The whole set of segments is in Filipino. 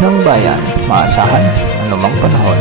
ng bayan, maasahan anumang panahon.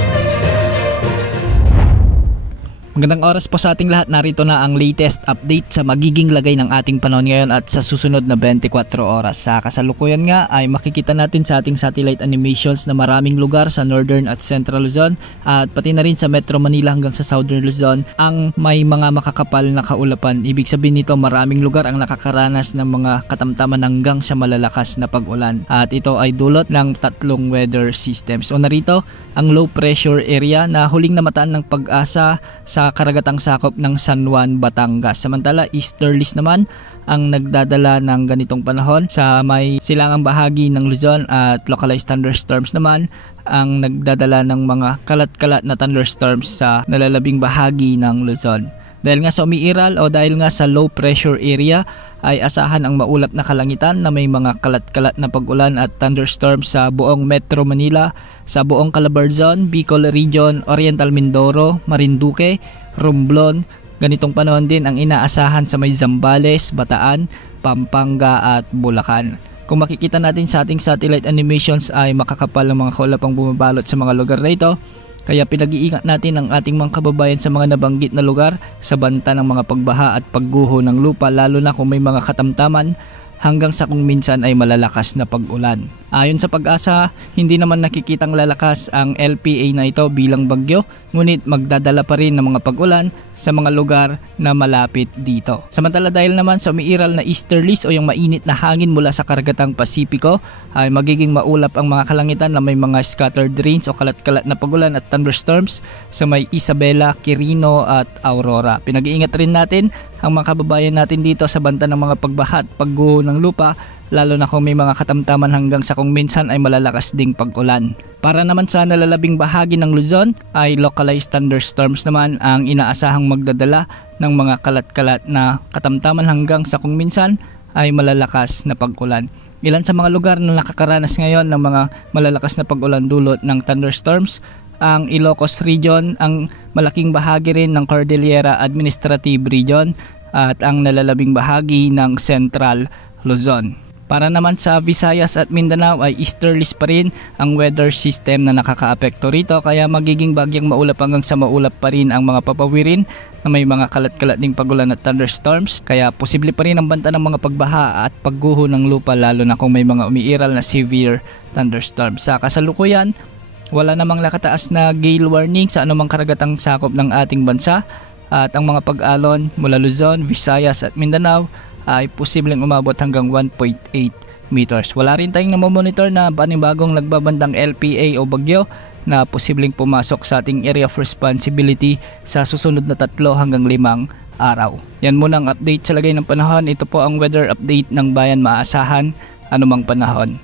Magandang oras po sa ating lahat. Narito na ang latest update sa magiging lagay ng ating panahon ngayon at sa susunod na 24 oras. Sa kasalukuyan nga ay makikita natin sa ating satellite animations na maraming lugar sa Northern at Central Luzon at pati na rin sa Metro Manila hanggang sa Southern Luzon ang may mga makakapal na kaulapan. Ibig sabihin nito maraming lugar ang nakakaranas ng mga katamtaman hanggang sa malalakas na pag-ulan. At ito ay dulot ng tatlong weather systems. So narito ang low pressure area na huling namataan ng Pag-asa sa karagatang sakop ng San Juan, Batangas. Samantala, easterlies naman ang nagdadala ng ganitong panahon sa may silangang bahagi ng Luzon at localized thunderstorms naman ang nagdadala ng mga kalat-kalat na thunderstorms sa nalalabing bahagi ng Luzon. Dahil nga sa umiiral o dahil nga sa low pressure area ay asahan ang maulap na kalangitan na may mga kalat-kalat na pag-ulan at thunderstorms sa buong Metro Manila, sa buong Calabarzon, Bicol Region, Oriental Mindoro, Marinduque, Romblon. Ganitong panahon din ang inaasahan sa may Zambales, Bataan, Pampanga at Bulacan. Kung makikita natin sa ating satellite animations ay makakapal ng mga kaulapang bumabalot sa mga lugar na ito. Kaya pinag-iingat natin ang ating mga kababayan sa mga nabanggit na lugar sa banta ng mga pagbaha at pagguho ng lupa, lalo na kung may mga katamtaman hanggang sa kung minsan ay malalakas na pag-ulan. Ayon sa Pag-asa, hindi naman nakikitang lalakas ang LPA na ito bilang bagyo, ngunit magdadala pa rin ng mga pag-ulan sa mga lugar na malapit dito. Samantala dahil naman sa umiiral na easterlies o yung mainit na hangin mula sa karagatang Pasipiko, ay magiging maulap ang mga kalangitan na may mga scattered rains o kalat-kalat na pag-ulan at thunderstorms sa may Isabela, Quirino at Aurora. Pinag-iingat rin natin ang mga kababayan natin dito sa banta ng mga pagbaha at pagguho ng lupa, lalo na kung may mga katamtaman hanggang sa kung minsan ay malalakas ding pag-ulan. Para naman sa nalalabing bahagi ng Luzon ay localized thunderstorms naman ang inaasahang magdadala ng mga kalat-kalat na katamtaman hanggang sa kung minsan ay malalakas na pag-ulan. Ilan sa mga lugar na nakakaranas ngayon ng mga malalakas na pag-ulan dulot ng thunderstorms: ang Ilocos Region, ang malaking bahagi rin ng Cordillera Administrative Region at ang nalalabing bahagi ng Central Luzon. Para naman sa Visayas at Mindanao ay easterlies pa rin ang weather system na nakakaapekto rito, kaya magiging bagyang maulap hanggang sa maulap pa rin ang mga papawirin na may mga kalat-kalat ding pag-ulan at thunderstorms, kaya posible pa rin ang banta ng mga pagbaha at pagguho ng lupa, lalo na kung may mga umiiral na severe thunderstorms. Sa kasalukuyan, wala namang nakataas na gale warning sa anumang karagatang sakop ng ating bansa at ang mga pag-alon mula Luzon, Visayas at Mindanao ay posibleng umabot hanggang 1.8 meters. Wala rin tayong namomonitor na panibagong nagbabandang LPA o bagyo na posibleng pumasok sa ating area of responsibility sa susunod na 3 hanggang 5 araw. Yan muna ang update sa lagay ng panahon. Ito po ang weather update ng bayan, maasahan anumang panahon.